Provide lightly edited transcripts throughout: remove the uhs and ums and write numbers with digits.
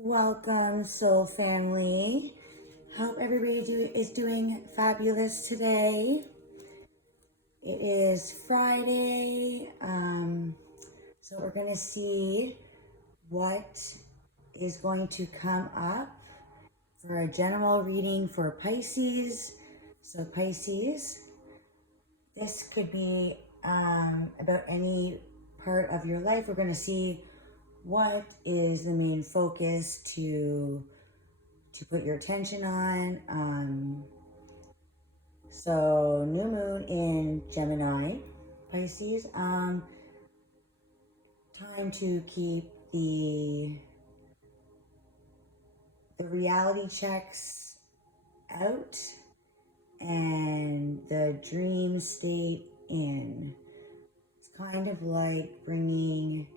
Welcome, soul family. Hope everybody is doing fabulous today. It is Friday, so we're going to see what is going to come up for a general reading for Pisces. So Pisces, this could be about any part of your life. We're going to see what is the main focus to put your attention on. So new moon in Gemini, Pisces. Time to keep the reality checks out and the dream state in. It's kind of like bringing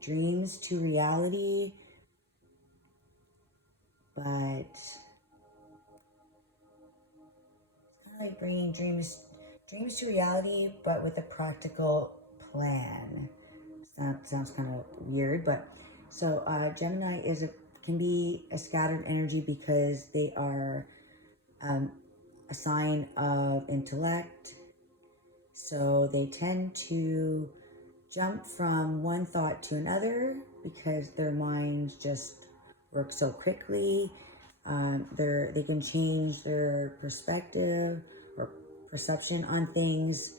dreams to reality, but it's kind of like bringing dreams to reality, but with a practical plan. That sounds kind of weird, but so Gemini can be a scattered energy because they are a sign of intellect. So they tend to jump from one thought to another because their minds just work so quickly. They can change their perspective or perception on things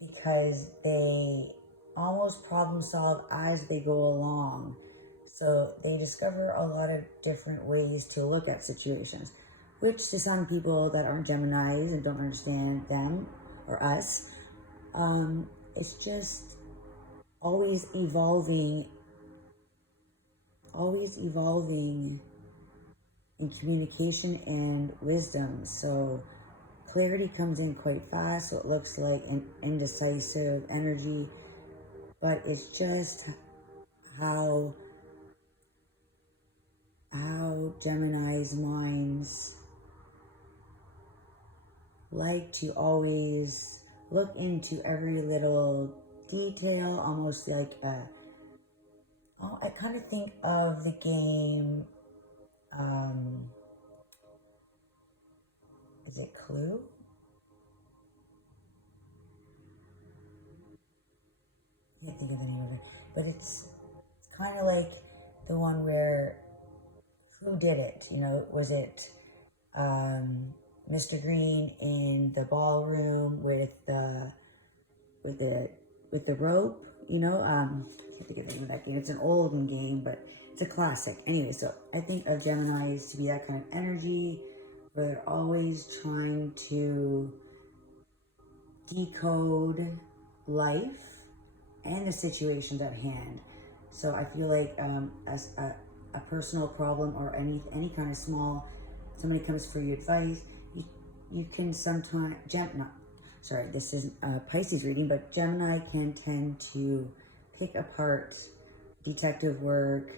because they almost problem solve as they go along. So they discover a lot of different ways to look at situations, which to some people that aren't Geminis and don't understand them or us, it's just always evolving in communication and wisdom. So clarity comes in quite fast, so it looks like an indecisive energy, but it's just how Gemini's minds like to always look into every little detail, almost like I kind of think of the game, is it Clue? I can't think of the name of it, but it's kind of like the one where who did it? You know, was it Mr. Green in the ballroom with the rope? You know, I can't think of the name of that game. It's an olden game, but it's a classic. Anyway, so I think of Geminis to be that kind of energy where they're always trying to decode life and the situations at hand. So I feel like as a personal problem or any kind of small, somebody comes for you advice, you can sometimes, this isn't a Pisces reading, but Gemini can tend to pick apart detective work,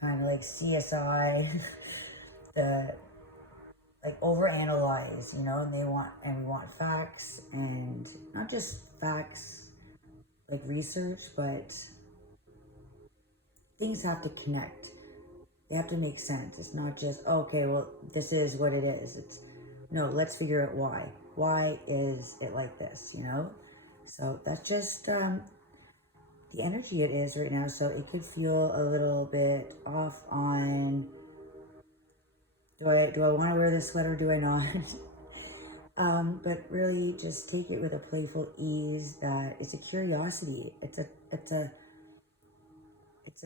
kind of like CSI, like overanalyze, you know, and we want facts, and not just facts like research, but things have to connect. They have to make sense. It's not just, okay, well, this is what it is. It's, no, let's figure out why. Why is it like this, you know? So that's just the energy it is right now. So it could feel a little bit off on, do I want to wear this sweater? Do I not? But really just take it with a playful ease that it's a curiosity. It's a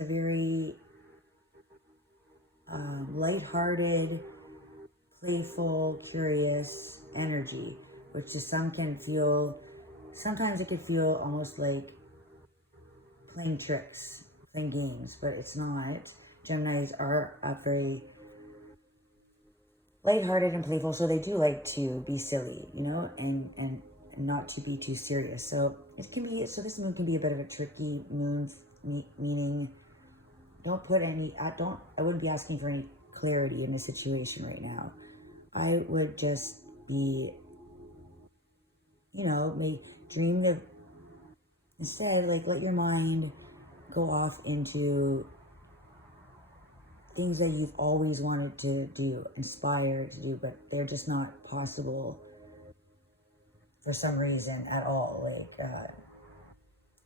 very lighthearted, playful, curious energy, which to some can feel, sometimes it can feel almost like playing tricks, playing games, but it's not. Geminis are very lighthearted and playful, so they do like to be silly, you know, and not to be too serious. So it can be, so this moon can be a bit of a tricky moon, meaning don't put any, I wouldn't be asking for any clarity in the situation right now. I would just be, you know, dream the, instead, like, let your mind go off into things that you've always wanted to do, inspired to do, but they're just not possible for some reason at all. Like,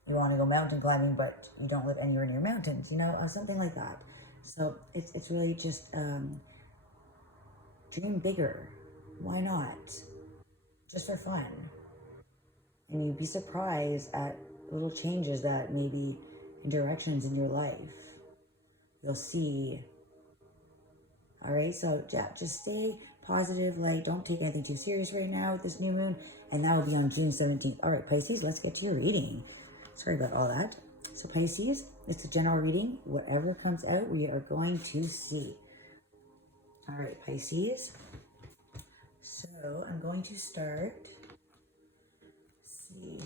you want to go mountain climbing, but you don't live anywhere near mountains, you know, something like that. So it's really just dream bigger. Why not? Just for fun. And you'd be surprised at little changes that maybe in directions in your life you'll see. All right, so yeah, just stay positive. Like, don't take anything too serious right now with this new moon, and that will be on June 17th. All right, Pisces, let's get to your reading. Sorry about all that. So Pisces, it's a general reading. Whatever comes out, we are going to see. All right, Pisces. So I'm going to start. Let's see.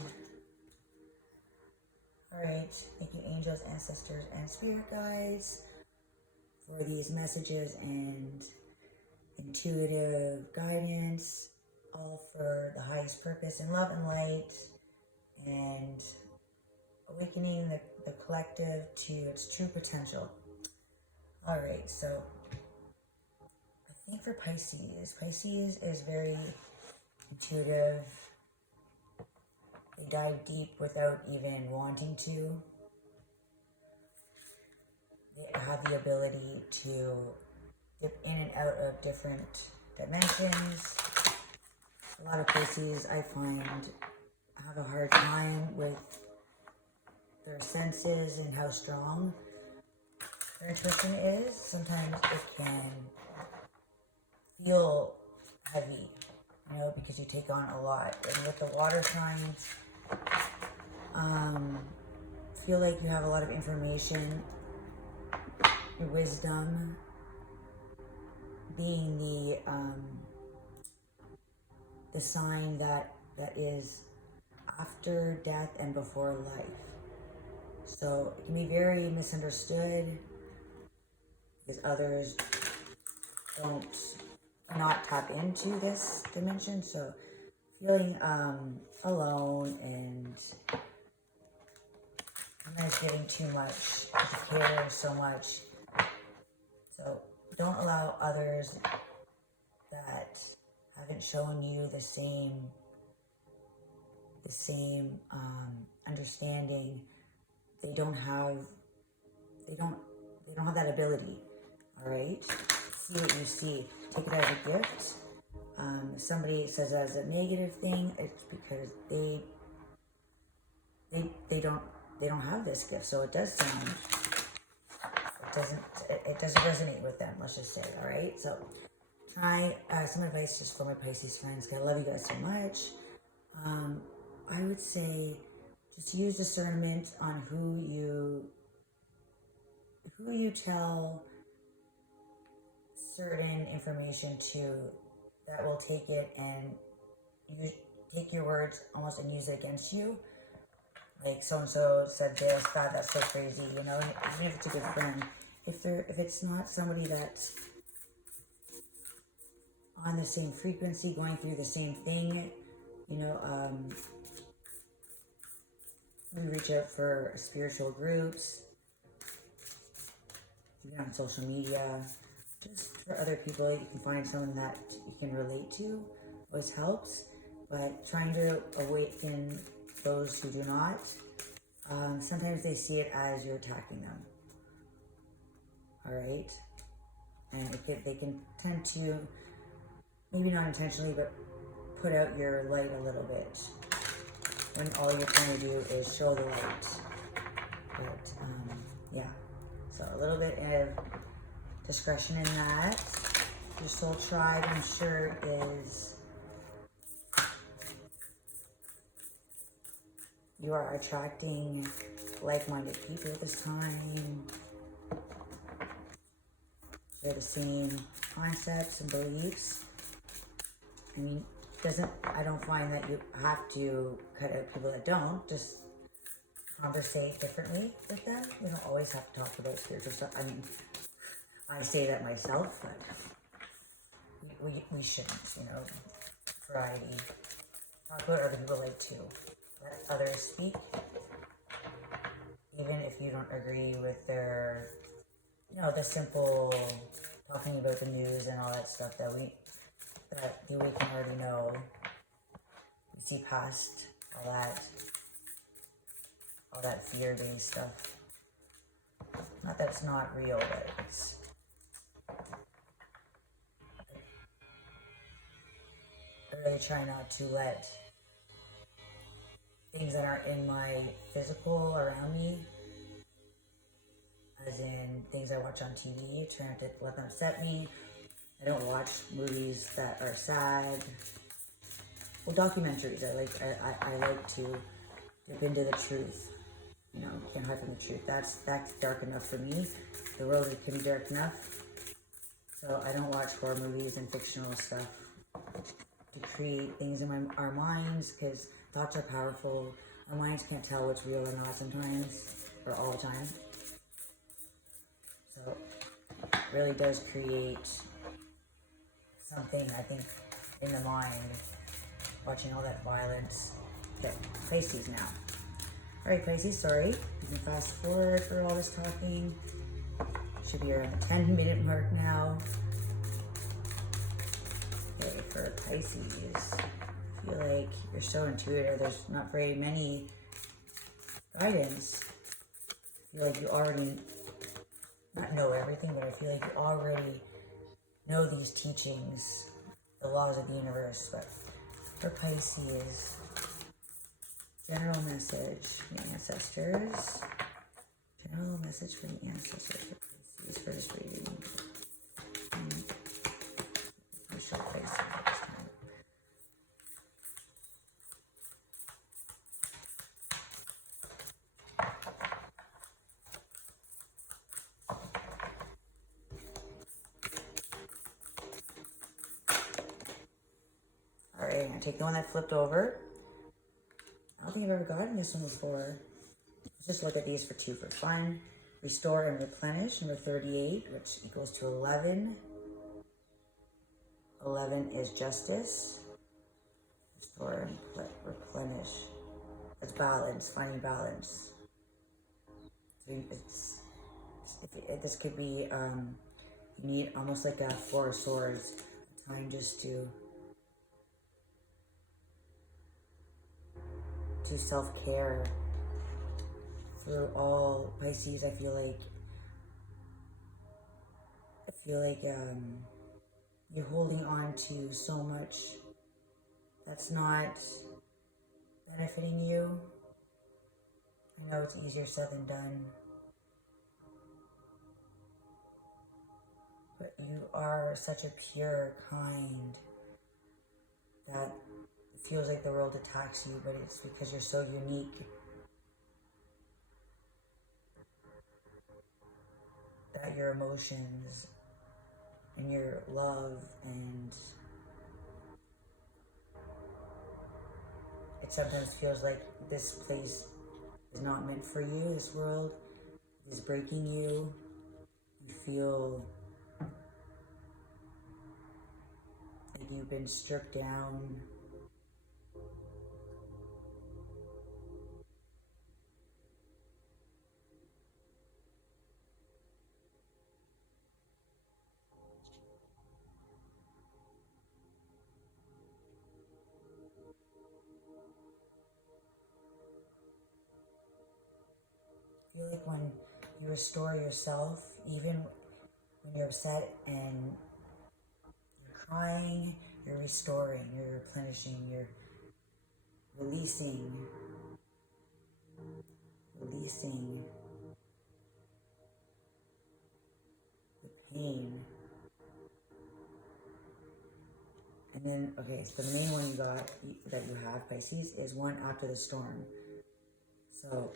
All right, thank you, angels, ancestors, and spirit guides, for these messages and intuitive guidance, all for the highest purpose in love and light, and awakening the collective to its true potential. All right, so I think for Pisces is very intuitive. They dive deep without even wanting to. They have the ability to dip in and out of different dimensions. A lot of Pisces, I find, have a hard time with their senses and how strong their intuition is. Sometimes it can feel heavy, you know, because you take on a lot. And with the water signs, feel like you have a lot of information, your wisdom, being the sign that is after death and before life. So it can be very misunderstood because others not tap into this dimension. So feeling alone and sometimes getting too much, to care so much. So don't allow others that haven't shown you the same understanding. They don't have that ability. All right, see what you see. Take it as a gift. If somebody says that as a negative thing, it's because they don't have this gift. So it does sound, it doesn't resonate with them. Let's just say. All right, so try some advice just for my Pisces friends. I love you guys so much. I would say just use discernment on who you tell certain information to, that will take it and you take your words almost and use it against you. Like, so-and-so said this, God, that's so crazy, you know, even if it's a good friend. If it's not somebody that's on the same frequency, going through the same thing, you know, we reach out for spiritual groups, even on social media, just for other people. You can find someone that you can relate to, always helps, but trying to awaken those who do not, sometimes they see it as you're attacking them, all right? And they can tend to, maybe not intentionally, but put out your light a little bit, when all you're trying to do is show the light. But, yeah, so a little bit of discretion in that. Your soul tribe, I'm sure, is you are attracting like-minded people at this time. They're the same concepts and beliefs. I mean, I don't find that you have to cut out people that don't. Just conversate differently with them. We don't always have to talk about spiritual stuff. I mean, I say that myself, but we shouldn't, you know. Variety. Talk about other people like too. Let others speak. even if you don't agree with their, you know, the simple talking about the news and all that stuff that you can already know. You see past all that fear-based stuff. Not that it's not real, but it's, I really try not to let things that aren't in my physical around me, as in things I watch on TV, try not to let them upset me. I don't watch movies that are sad. Well, documentaries, I like to dip into the truth. You know, can't hide from the truth. That's dark enough for me. The world can be dark enough. So I don't watch horror movies and fictional stuff to create things in our minds, because thoughts are powerful. Our minds can't tell what's real or not sometimes, or all the time. So it really does create something, I think, in the mind, watching all that violence. Okay, Pisces now. Alright, Pisces, sorry. You can fast forward for all this talking. Should be around the 10-minute mark now. Okay, for Pisces, I feel like you're so intuitive. There's not very many guidance. I feel like you already, not know everything, but I feel like you already know these teachings, the laws of the universe. But for Pisces, general message from the ancestors. General message from the ancestors for Pisces for this reading. I'll show Pisces this time. Alright, I'm going to take the one that flipped over. I don't think I've ever gotten this one before. Let's just look at these for 2 for fun. Restore and replenish, number 38, which equals to 11. 11 is justice. Restore and replenish. It's balance, finding balance. So this could be, you need almost like a 4 of swords, time just to self-care. Through all Pisces, I feel like you're holding on to so much that's not benefiting you. I know it's easier said than done, but you are such a pure kind that it feels like the world attacks you, but it's because you're so unique. That your emotions and your love, and it sometimes feels like this place is not meant for you. This world is breaking you. You feel like you've been stripped down. I feel like when you restore yourself, even when you're upset and you're crying, you're restoring, you're replenishing, you're releasing the pain. And then, okay, so the main one that you have, Pisces, is one after the storm. So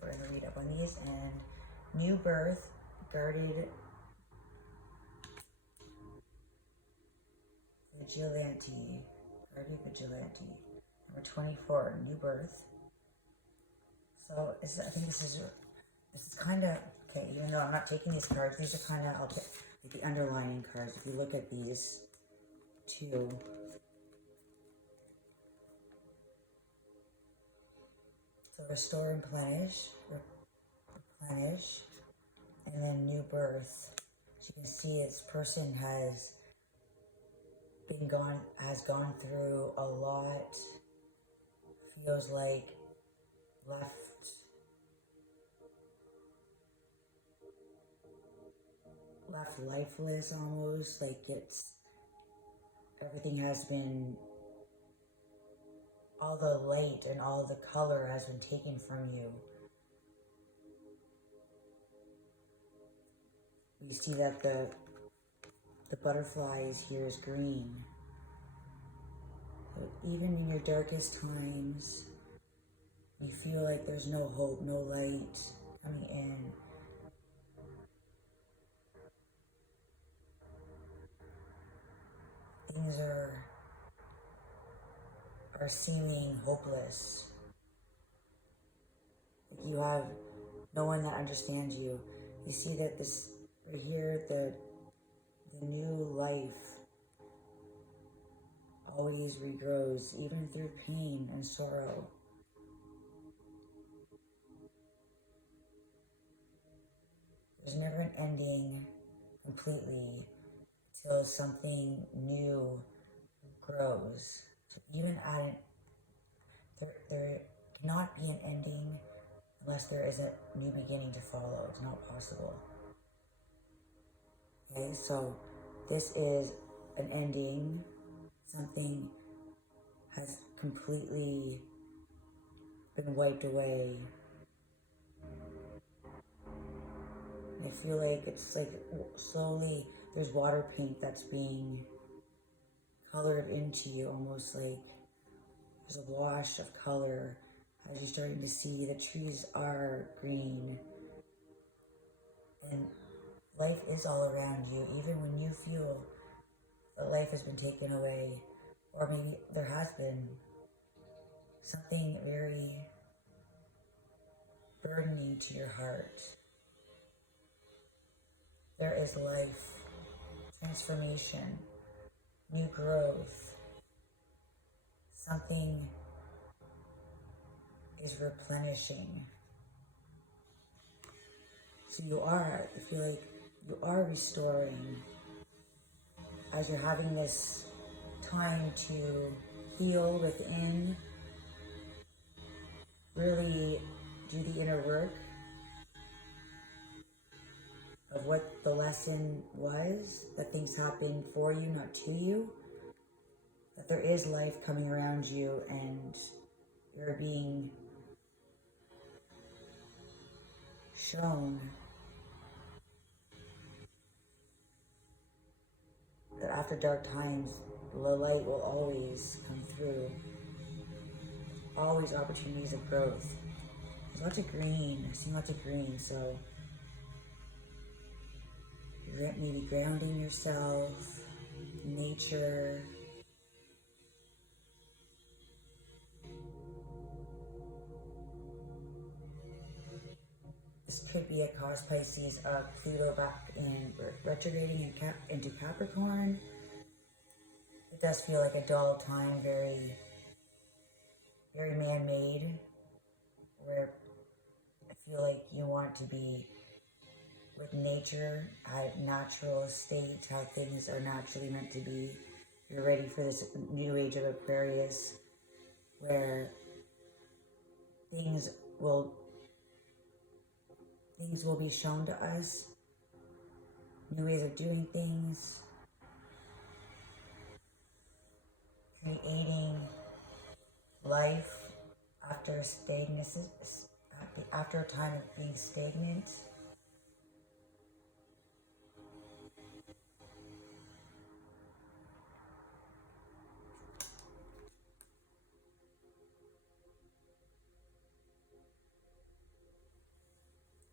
we're going to read up on these. And new birth, guarded vigilante. Number 24, new birth. So I think this is kind of, okay, even though I'm not taking these cards, these are kind of, I'll take the underlining cards. If you look at these two, So restore and replenish, and then new birth. So you can see this person has gone through a lot, feels like left lifeless almost, like everything has been, all the light and all the color has been taken from you. You see that the butterfly here is green. So even in your darkest times, you feel like there's no hope, no light coming in. Things are seeming hopeless. Like you have no one that understands you. You see that this right here, the new life always regrows, even through pain and sorrow. There's never an ending completely until something new grows. So even there cannot be an ending unless there is a new beginning to follow. It's not possible. Okay, so this is an ending. Something has completely been wiped away. I feel like it's like slowly there's water paint that's being colored into you, almost like there's a wash of color as you're starting to see the trees are green and life is all around you, even when you feel that life has been taken away, or maybe there has been something very burdening to your heart. There is life, transformation, new growth. Something is replenishing. So I feel like you are restoring as you're having this time to heal within, really do the inner work of what the lesson was, that things happen for you, not to you, that there is life coming around you and you're being shown that after dark times, the light will always come through. Always opportunities of growth. There's lots of green. I see lots of green, so you're maybe grounding yourself, nature. This could be a cause Pisces of Pluto back in retrograding into Capricorn. It does feel like a dull time, very, very man-made, where I feel like you want to be with nature, at natural state, how things are naturally meant to be. You're ready for this new age of Aquarius, where things will be shown to us, new ways of doing things, creating life after after a time of being stagnant.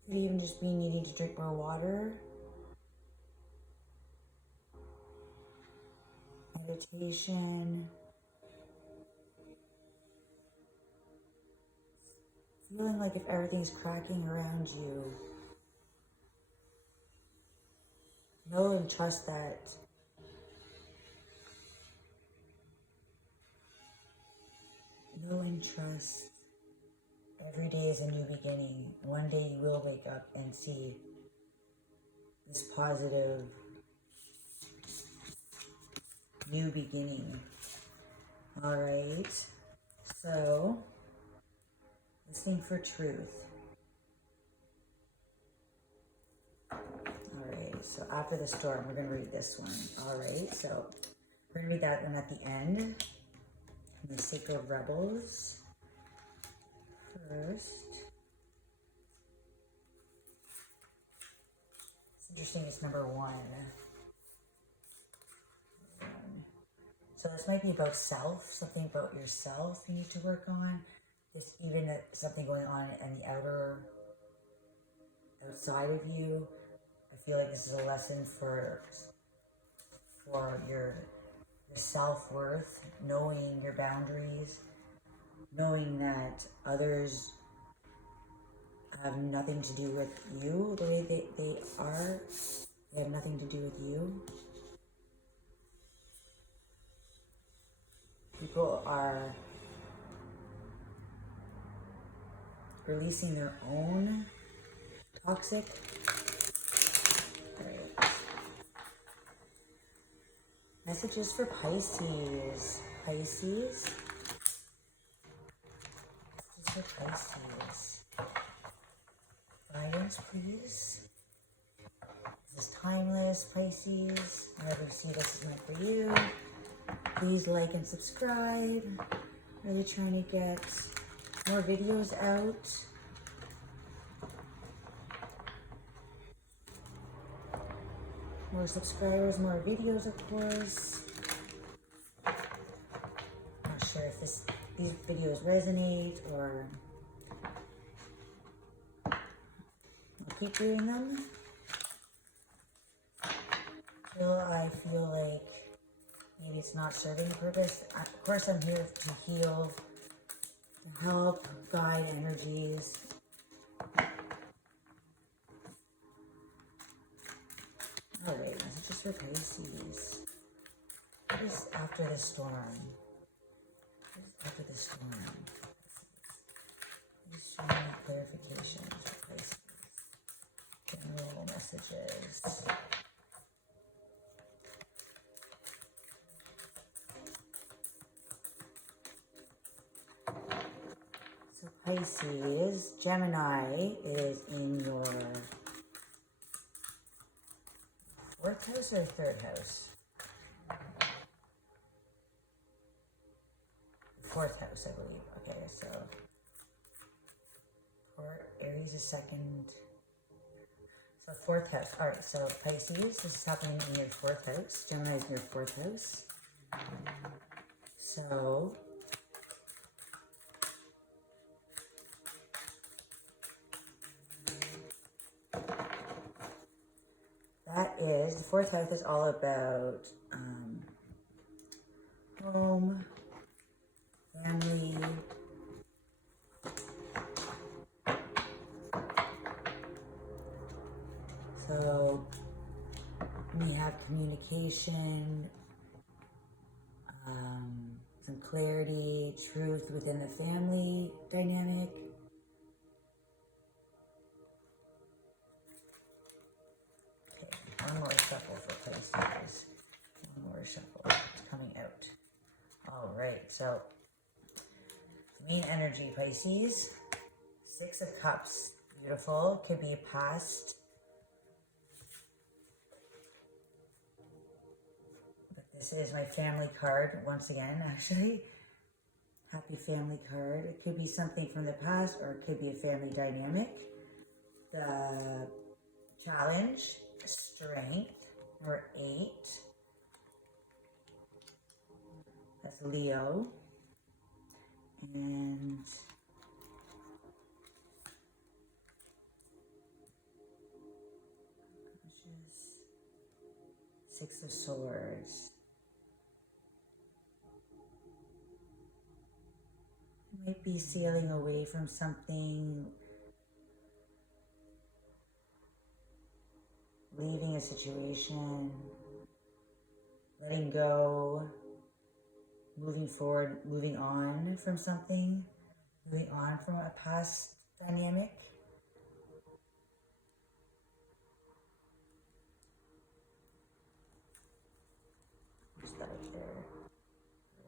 Could even just be needing to drink more water. Meditation. Feeling like if everything's cracking around you, know and trust that Every day is a new beginning. One day you will wake up and see this positive new beginning. All right. So, listening for truth. All right. So after the storm, we're going to read this one. All right. So we're going to read that one at the end. The Sacred Rebels. First. It's interesting. It's number 1. So this might be about self, something about yourself you need to work on. There's even something going on in the outside of you. I feel like this is a lesson for your self-worth, knowing your boundaries, knowing that others have nothing to do with you the way they are. They have nothing to do with you. People are releasing their own toxic. Right. Messages for Pisces. Pisces. Messages for Pisces. Guidance, please. This is timeless, Pisces. Whenever you see this is meant for you. Please like and subscribe. Really trying to get more videos out. More subscribers, more videos, of course. Not sure if these videos resonate or I'll keep doing them till I feel like maybe it's not serving a purpose. Of course, I'm here to heal, to help, guide energies. Alright, messages for Pisces. What is after the storm? What is after the storm? Please show me clarifications for Pisces. General messages. So Pisces, Gemini is in your 4th house or 3rd house? 4th house, I believe. Okay, so Aries is 2nd. So 4th house. All right, so Pisces, this is happening in your 4th house. Gemini is in your 4th house. So that is, the 4th house is all about home, family, so we have communication, some clarity, truth within the family dynamic. One more shuffle for Pisces. One more shuffle. It's coming out. All right. So, main energy, Pisces. 6 of Cups. Beautiful. Could be a past. But this is my family card once again, actually. Happy family card. It could be something from the past or it could be a family dynamic. The challenge. Strength, number 8. That's Leo. And 6 of Swords. You might be sailing away from something, leaving a situation, letting go, moving forward, moving on from something. moving on from a past dynamic. Just double here.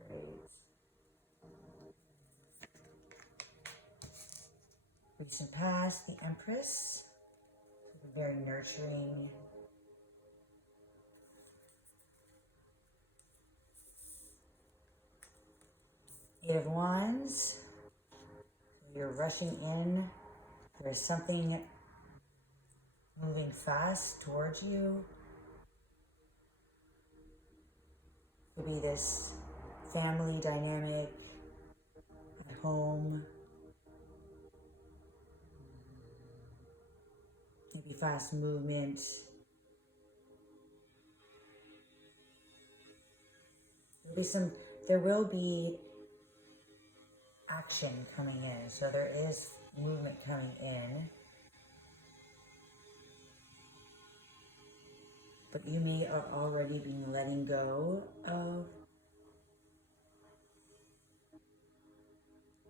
Right. Recent past, the Empress. Very nurturing. Eight of Wands. So you're rushing in. There's something moving fast towards you. Could be this family dynamic at home. Maybe fast movement. There will be action coming in. So there is movement coming in. But you may have already been letting go of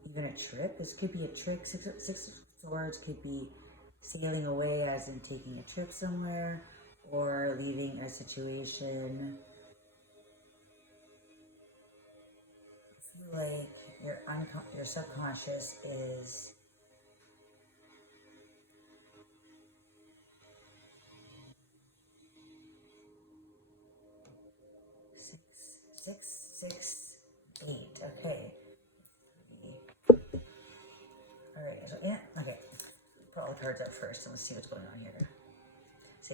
even a trip. This could be a trick. Six of Swords could be sailing away, as in taking a trip somewhere, or leaving a situation. I feel like your subconscious is six, 8. Okay. Alright, so yeah, okay. Put all the cards out first and let's see what's going on here.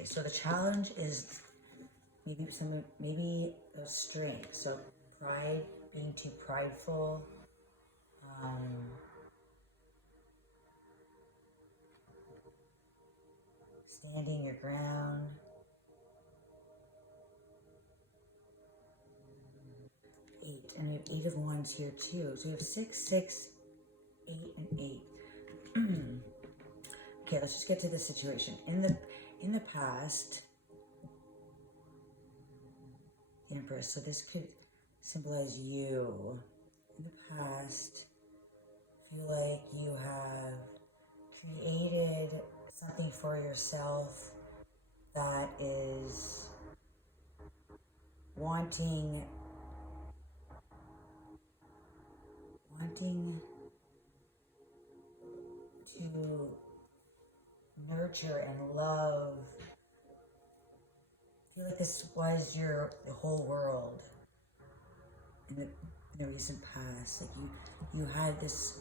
So the challenge is maybe a strength. So pride, being too prideful. Standing your ground. Eight, and we have 8 of Wands here too. So we have 6, 8, and 8. Okay, let's just get to the situation. In the past, the Empress. So this could symbolize you. In the past, I feel like you have created something for yourself that is wanting to nurture and love. I feel like this was the whole world in the recent past. Like you had this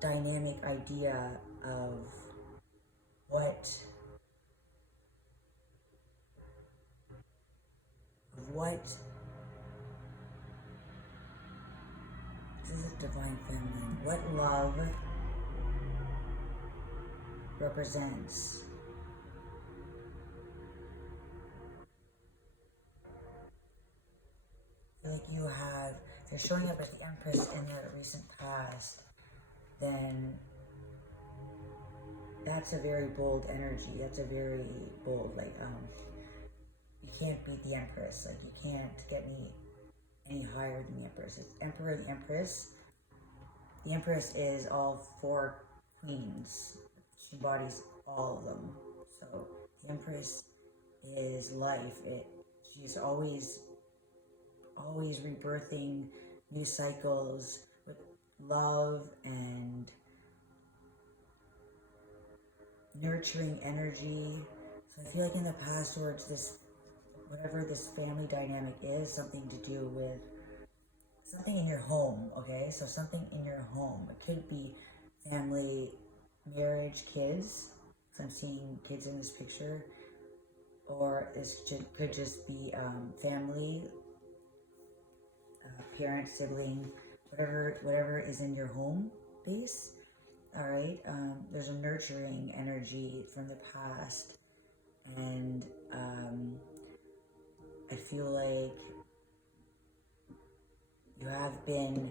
dynamic idea of what this is Divine Feminine, what love represents. I feel like if you're showing up as the Empress in the recent past, then that's a very bold energy. That's a very bold, you can't beat the Empress. Like, you can't get me any higher than the Empress. It's Emperor, the Empress. The Empress is all 4 queens. She embodies all of them. So the Empress is life. She's always rebirthing new cycles with love and nurturing energy. So I feel like in the past, towards this, whatever this family dynamic is, something to do with something in your home, okay? So something in your home. It could be family, marriage, kids. So I'm seeing kids in this picture. Or could just be family, parent, sibling, whatever is in your home base. All right. There's a nurturing energy from the past, and I feel like you have been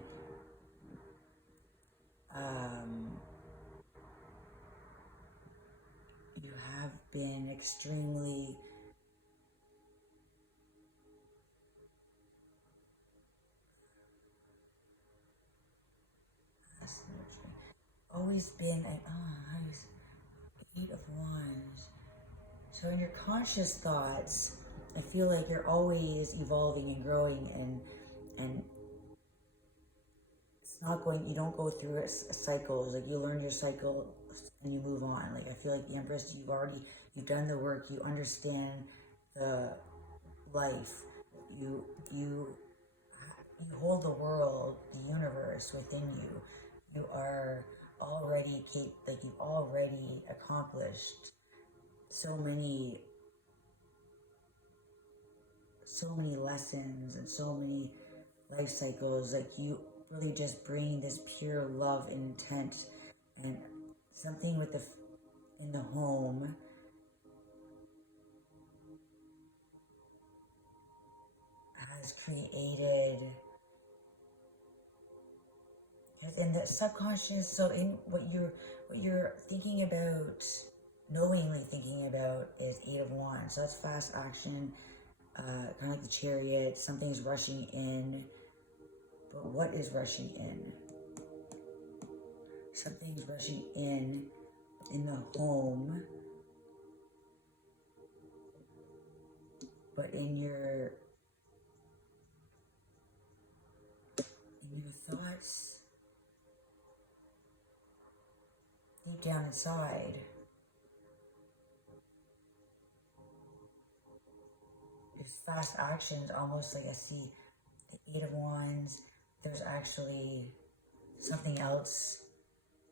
extremely nurturing. always been like, I was 8 of Wands. So in your conscious thoughts, I feel like you're always evolving and growing, and it's not going, you don't go through cycles. Like, you learn your cycle and you move on. Like, I feel like the Empress, you've done the work, you understand the life, you hold the world, the universe within you. You are already like, you've already accomplished so many lessons and so many life cycles. Like, you really just bring this pure love and intent, and something with in the home has created, in the subconscious. So in what you're thinking about, knowingly thinking about, is 8 of Wands. So that's fast action, kind of like the Chariot. Something's rushing in, but what is rushing in? Something's rushing in the home, but in your thoughts, deep down inside, there's fast actions. Almost like I see the 8 of Wands. There's actually something else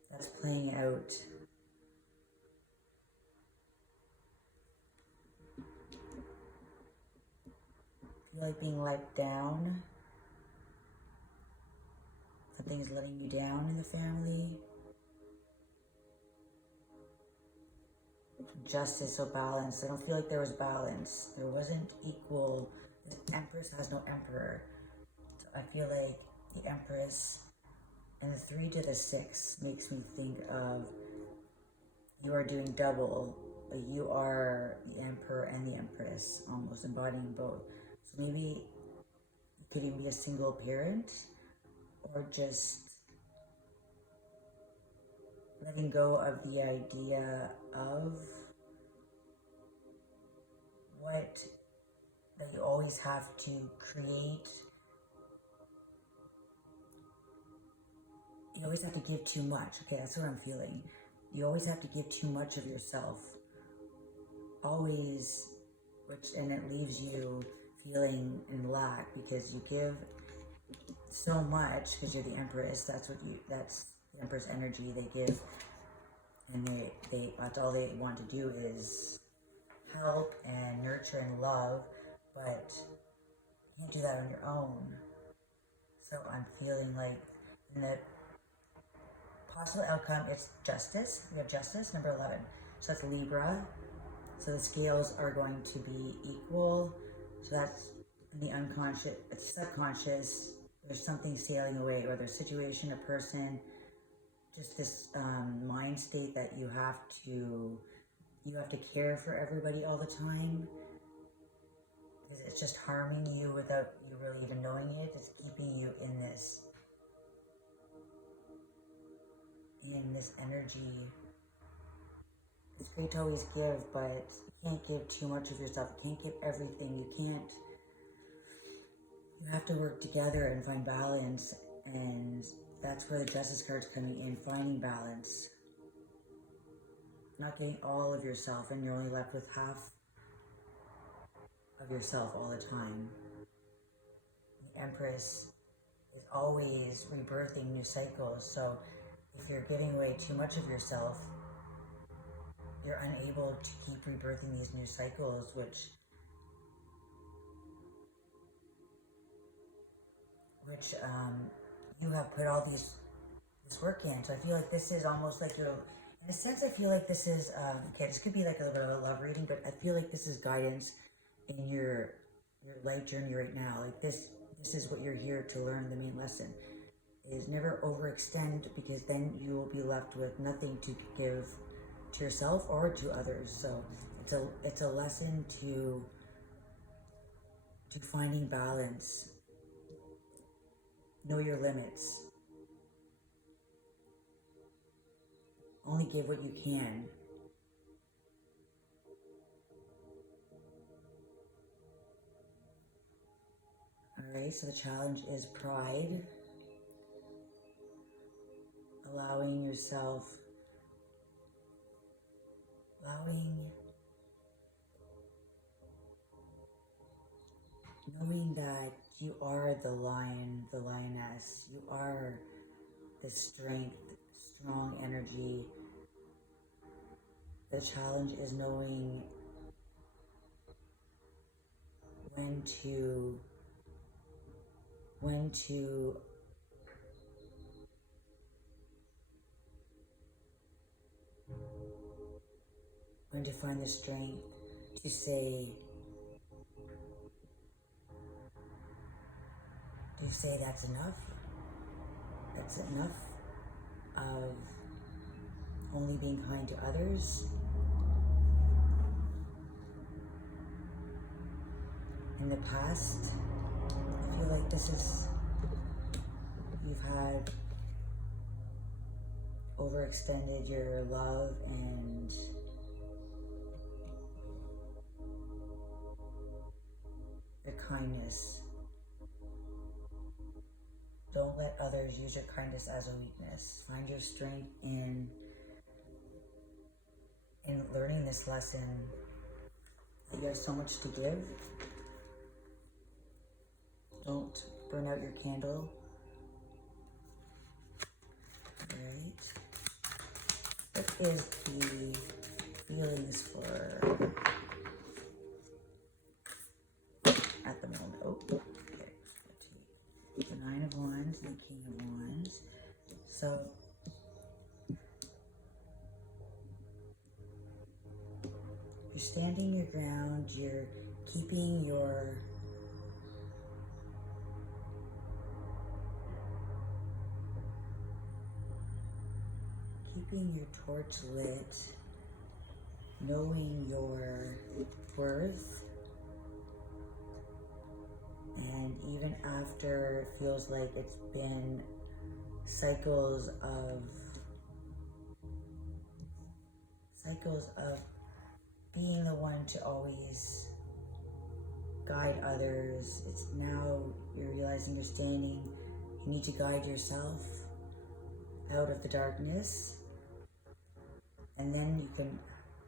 that's playing out. Feel like being let down. Something's letting you down in the family. Justice or balance. I don't feel like there was balance. There wasn't equal. The Empress has no Emperor. So I feel like the Empress and the 3 to the 6 makes me think of, you are doing double. Like, you are the Emperor and the Empress, almost embodying both. So maybe you could even be a single parent, or just letting go of the idea of that you always have to create. You always have to give too much. Okay, that's what I'm feeling. You always have to give too much of yourself. Always, and it leaves you feeling in lack, because you give so much, because you're the Empress. That's the Empress energy. They give, and that's all they want to do is help and nurture and love, but you can't do that on your own. So I'm feeling like, in the possible outcome, it's justice. We have justice, number 11. So that's Libra. So the scales are going to be equal. So that's in the unconscious, it's subconscious. There's something sailing away, whether a situation, a person, just this mind state that you have to care for everybody all the time, because it's just harming you without you really even knowing it. It's keeping you in this energy. It's great to always give, but you can't give too much of yourself. You can't give everything. You have to work together and find balance, and that's where the Justice card's coming in, finding balance. Not getting all of yourself, and you're only left with half of yourself all the time. The Empress is always rebirthing new cycles, so if you're giving away too much of yourself, you're unable to keep rebirthing these new cycles, which you have put all this work in. So I feel like this is almost like in a sense, I feel like this is, okay, this could be like a little bit of a love reading, but I feel like this is guidance in your life journey right now. Like, this is what you're here to learn. The main lesson is never overextend, because then you will be left with nothing to give to yourself or to others. So it's a lesson to finding balance. Know your limits. only give what you can. Alright, so the challenge is pride. Allowing yourself, knowing that you are the lion, the lioness. You are the strength, strong energy. The challenge is knowing when to find the strength to say that's enough. That's enough of only being kind to others. In the past, I feel like you've had overextended your love and your kindness. Don't let others use your kindness as a weakness. Find your strength in learning this lesson, that you have so much to give. Don't burn out your candle. Alright. What is the feelings for at the moment? Oh, okay. The Nine of Wands and the King of Wands. So you're standing your ground, you're keeping your torch lit, knowing your worth, and even after it feels like it's been cycles of being the one to always guide others, it's now you're realizing, understanding you need to guide yourself out of the darkness, and then you can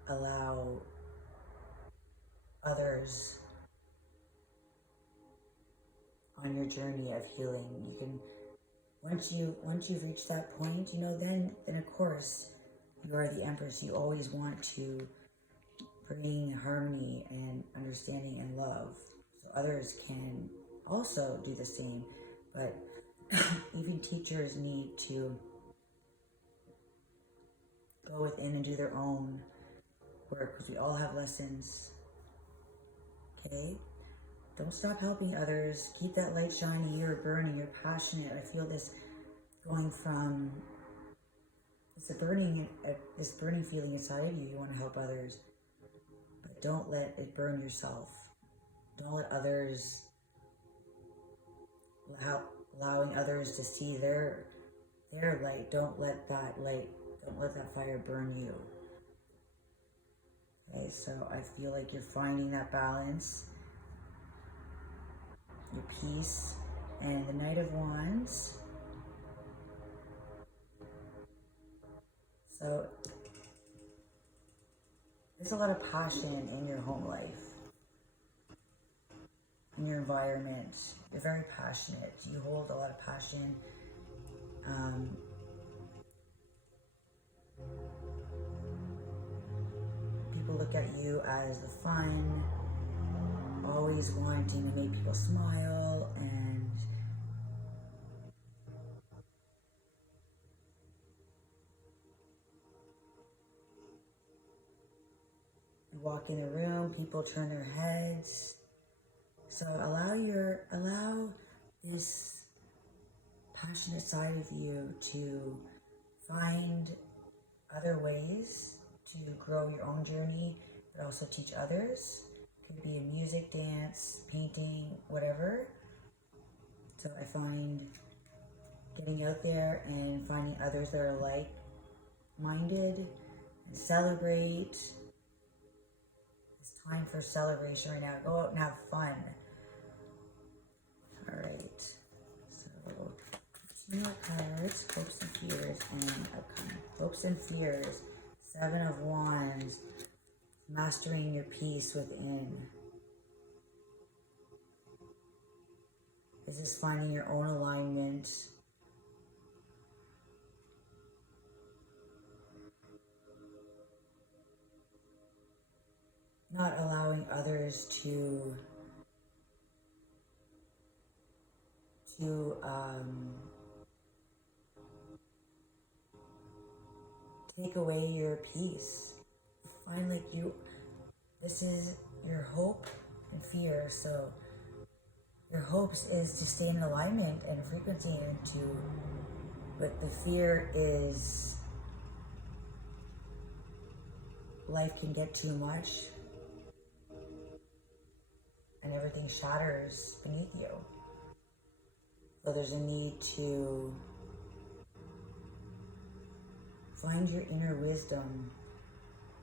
allow others on your journey of healing. You can, once you've reached that point, you know, then of course you are the Empress. You always want to bring harmony and understanding and love, so others can also do the same. But even teachers need to go within and do their own work, because we all have lessons. Okay? Don't stop helping others. Keep that light shining. You're burning. You're passionate. I feel this going from, it's this burning feeling inside of you. You want to help others, but don't let it burn yourself. Don't let others, allowing others to see their light. Don't let that fire burn you. Okay, so I feel like you're finding that balance, your peace, and the Knight of Wands. So there's a lot of passion in your home life, in your environment. You're very passionate. You hold a lot of passion. People look at you as the fun, always wanting to make people smile, and you walk in the room, people turn their heads. So allow this passionate side of you to find other ways to grow your own journey, but also teach others. Could be in music, dance, painting, whatever. So I find getting out there and finding others that are minded and celebrate. It's time for celebration right now. Go out and have fun. All right. So, 2 more cards. Hopes and fears and outcome. Hopes and fears. 7 of Wands. Mastering your peace within. This is finding your own alignment. Not allowing others to take away your peace. Find like this is your hope and fear. So your hopes is to stay in alignment and frequency but the fear is life can get too much and everything shatters beneath you. So there's a need to find your inner wisdom,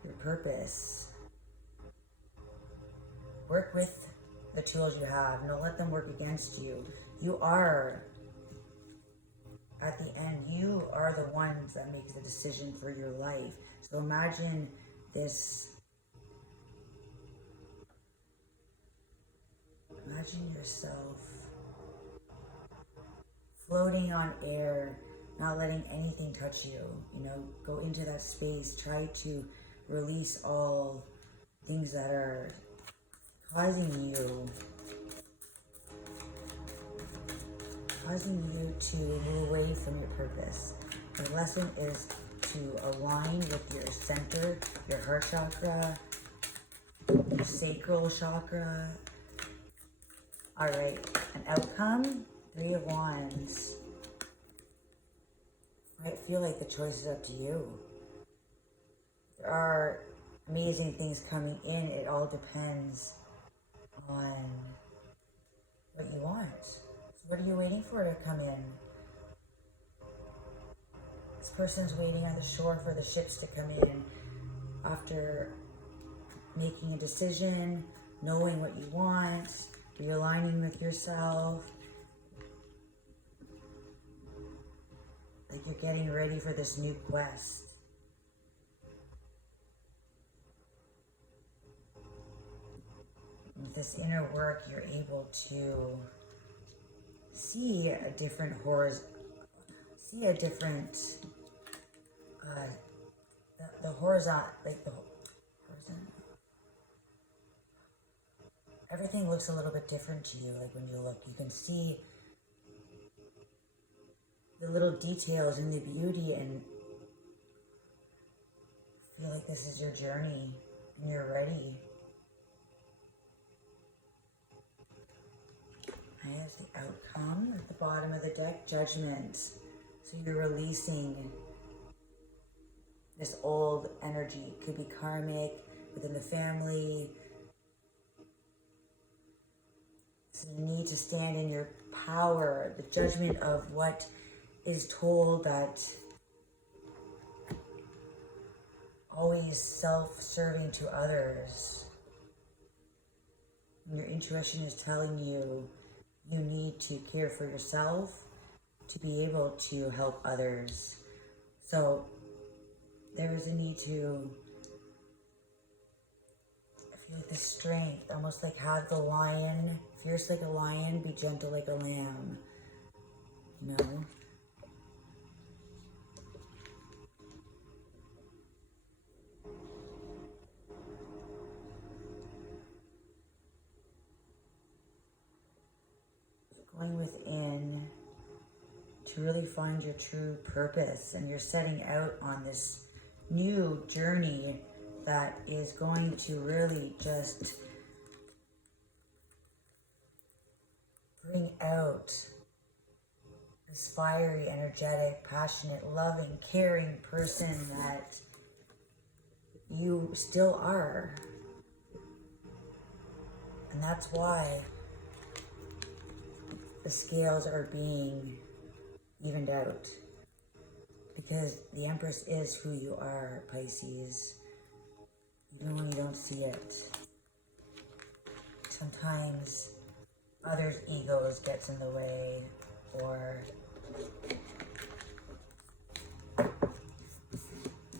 your purpose. Work with the tools you have. Don't let them work against you. You are, at the end, you are the ones that make the decision for your life. So imagine this. Imagine yourself floating on air, not letting anything touch you. You know, go into that space. Try to release all things that are causing you to move away from your purpose. The lesson is to align with your center, your heart chakra, your sacral chakra. All right, an outcome, 3 of Wands. I feel like the choice is up to you. There are amazing things coming in. It all depends on what you want. So what are you waiting for to come in? This person's waiting on the shore for the ships to come in after making a decision, knowing what you want, realigning with yourself. Like you're getting ready for this new quest. With this inner work, you're able to see a different the horizontal, like the horizon. Everything looks a little bit different to you. Like when you look, you can see the little details and the beauty, and feel like this is your journey and you're ready. I have the outcome at the bottom of the deck, Judgment. So you're releasing this old energy. It could be karmic, within the family. So you need to stand in your power, the judgment of what is told, that always self-serving to others. Your intuition is telling you you need to care for yourself to be able to help others. So there is a need to, I feel like the strength, almost like have the lion, fierce like a lion, be gentle like a lamb, you know? Going within to really find your true purpose, and you're setting out on this new journey that is going to really just bring out this fiery, energetic, passionate, loving, caring person that you still are. And that's why the scales are being evened out. Because the Empress is who you are, Pisces, even when you don't see it. Sometimes others' egos gets in the way, or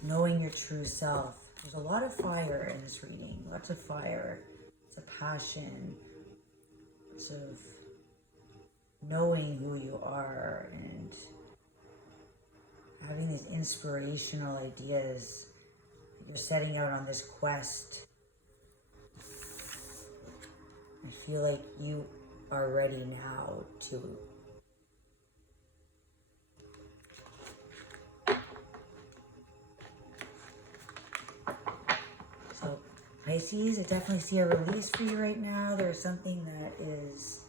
knowing your true self. There's a lot of fire in this reading, lots of fire. It's a passion, it's of knowing who you are and having these inspirational ideas. You're setting out on this quest. I feel like you are ready now to so Pisces, I definitely see a release for you right now. There's something that is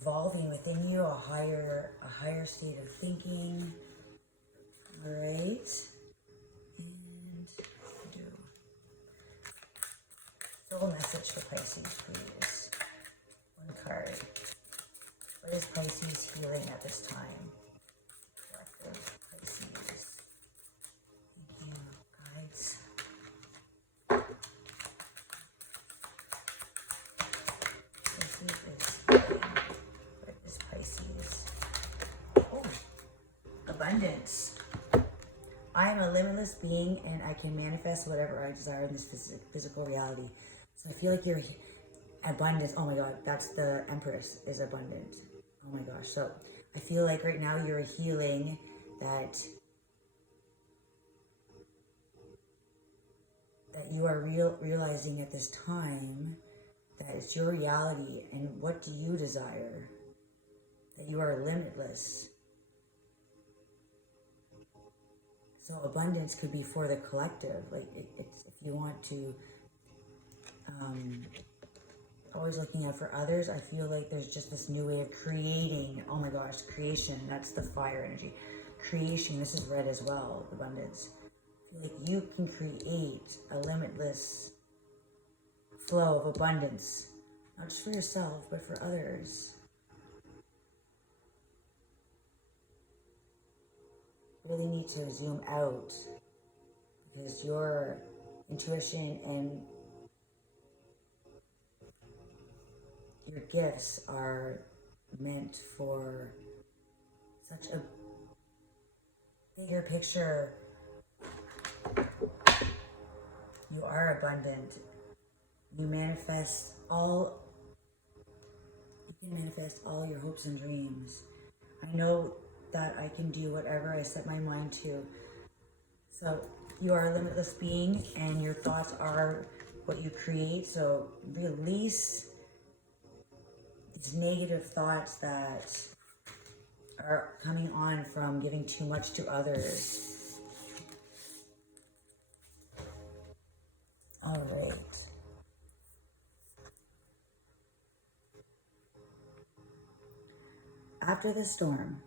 evolving within you, a higher state of thinking. All right, and do soul message for Pisces, please. One card. What is Pisces healing at this time? Collective Pisces. Thank you, guides. Pisces is healing. What is Pisces? Oh, abundance. I am a limitless being and I can manifest whatever I desire in this physical reality. So I feel like you're abundance. Oh my God, that's the Empress is abundant. Oh my gosh. So I feel like right now you're healing that you are realizing at this time that it's your reality and what do you desire? That you are limitless. So abundance could be for the collective. Like it's if you want to, always looking out for others. I feel like there's just this new way of creating. Oh my gosh, creation. That's the fire energy. Creation. This is red as well. Abundance. I feel like you can create a limitless flow of abundance, not just for yourself, but for others. Really need to zoom out because your intuition and your gifts are meant for such a bigger picture. You are abundant. You manifest all, you can manifest all your hopes and dreams. I know that I can do whatever I set my mind to. So you are a limitless being and your thoughts are what you create. So release these negative thoughts that are coming on from giving too much to others. All right. After the storm,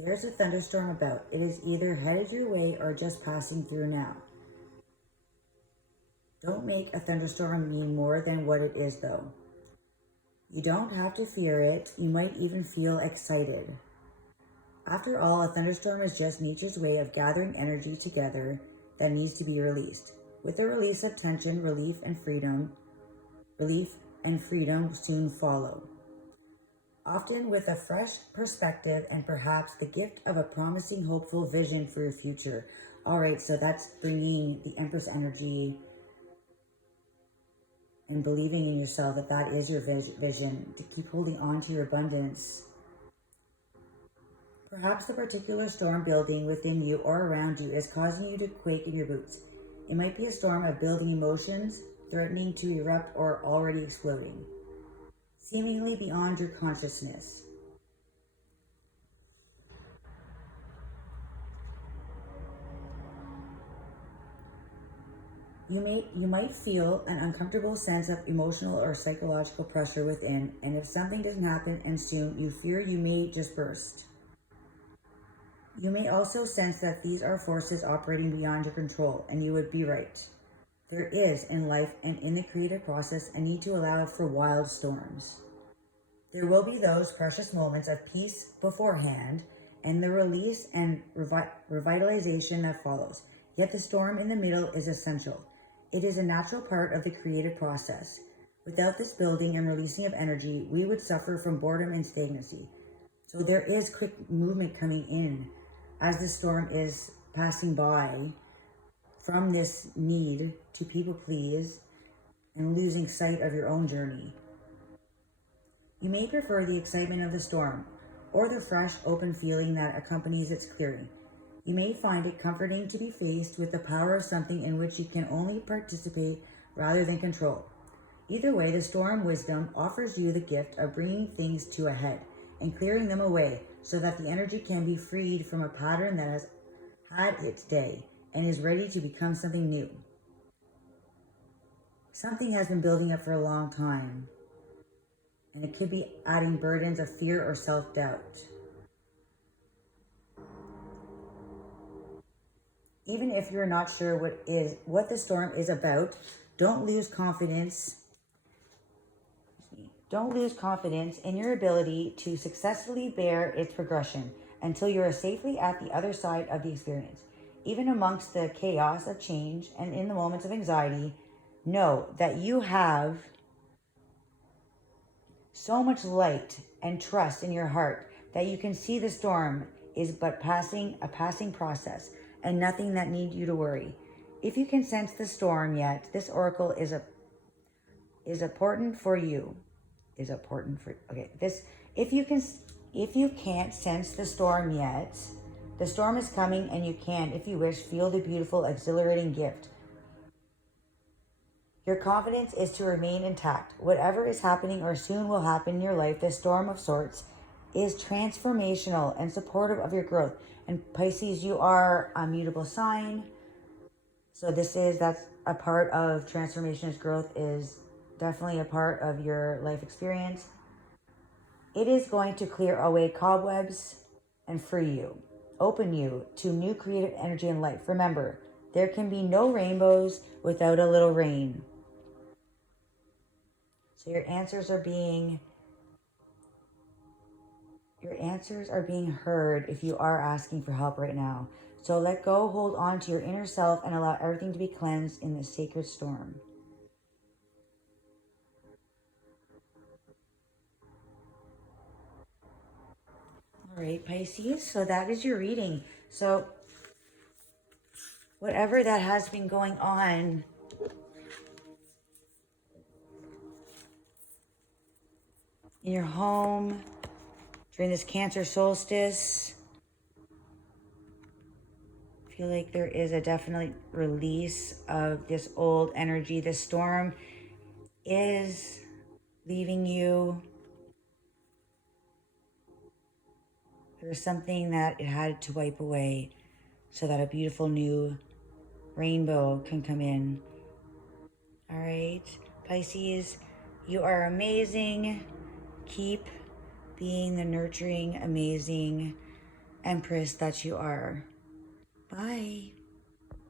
there's a thunderstorm about. It is either headed your way or just passing through now. Don't make a thunderstorm mean more than what it is, though. You don't have to fear it. You might even feel excited. After all, a thunderstorm is just nature's way of gathering energy together that needs to be released. With the release of tension, relief and freedom soon follow. Often with a fresh perspective and perhaps the gift of a promising, hopeful vision for your future. All right, so that's bringing the Empress energy and believing in yourself that is your vision, to keep holding on to your abundance. Perhaps the particular storm building within you or around you is causing you to quake in your boots. It might be a storm of building emotions, threatening to erupt or already exploding, seemingly beyond your consciousness. You might feel an uncomfortable sense of emotional or psychological pressure within, and if something doesn't happen and soon, you fear you may just burst. You may also sense that these are forces operating beyond your control, and you would be right. There is, in life and in the creative process, a need to allow for wild storms. There will be those precious moments of peace beforehand and the release and revitalization that follows. Yet the storm in the middle is essential. It is a natural part of the creative process. Without this building and releasing of energy, we would suffer from boredom and stagnancy. So there is quick movement coming in as the storm is passing by from this need to people please and losing sight of your own journey. You may prefer the excitement of the storm or the fresh, open feeling that accompanies its clearing. You may find it comforting to be faced with the power of something in which you can only participate rather than control. Either way, the storm wisdom offers you the gift of bringing things to a head and clearing them away so that the energy can be freed from a pattern that has had its day and is ready to become something new. Something has been building up for a long time, and it could be adding burdens of fear or self-doubt. Even if you're not sure what the storm is about, don't lose confidence. Don't lose confidence in your ability to successfully bear its progression until you are safely at the other side of the experience. Even amongst the chaos of change and in the moments of anxiety, know that you have so much light and trust in your heart that you can see the storm is but a passing process and nothing that need you to worry. If you can sense the storm yet, this oracle is important for you. If you can't sense the storm yet, the storm is coming, and you can, if you wish, feel the beautiful, exhilarating gift. Your confidence is to remain intact. Whatever is happening or soon will happen in your life, this storm of sorts is transformational and supportive of your growth. And Pisces, you are a mutable sign. So that's a part of transformation. Growth is definitely a part of your life experience. It is going to clear away cobwebs and free you, open you to new creative energy in life. Remember, there can be no rainbows without a little rain. So your answers are being heard if you are asking for help right now. So let go, hold on to your inner self, and allow everything to be cleansed in this sacred storm. All right, Pisces, so that is your reading. So whatever that has been going on in your home during this Cancer solstice, I feel like there is a definite release of this old energy. This storm is leaving you. There's something that it had to wipe away so that a beautiful new rainbow can come in. All right, Pisces, you are amazing. Keep being the nurturing, amazing Empress that you are. Bye.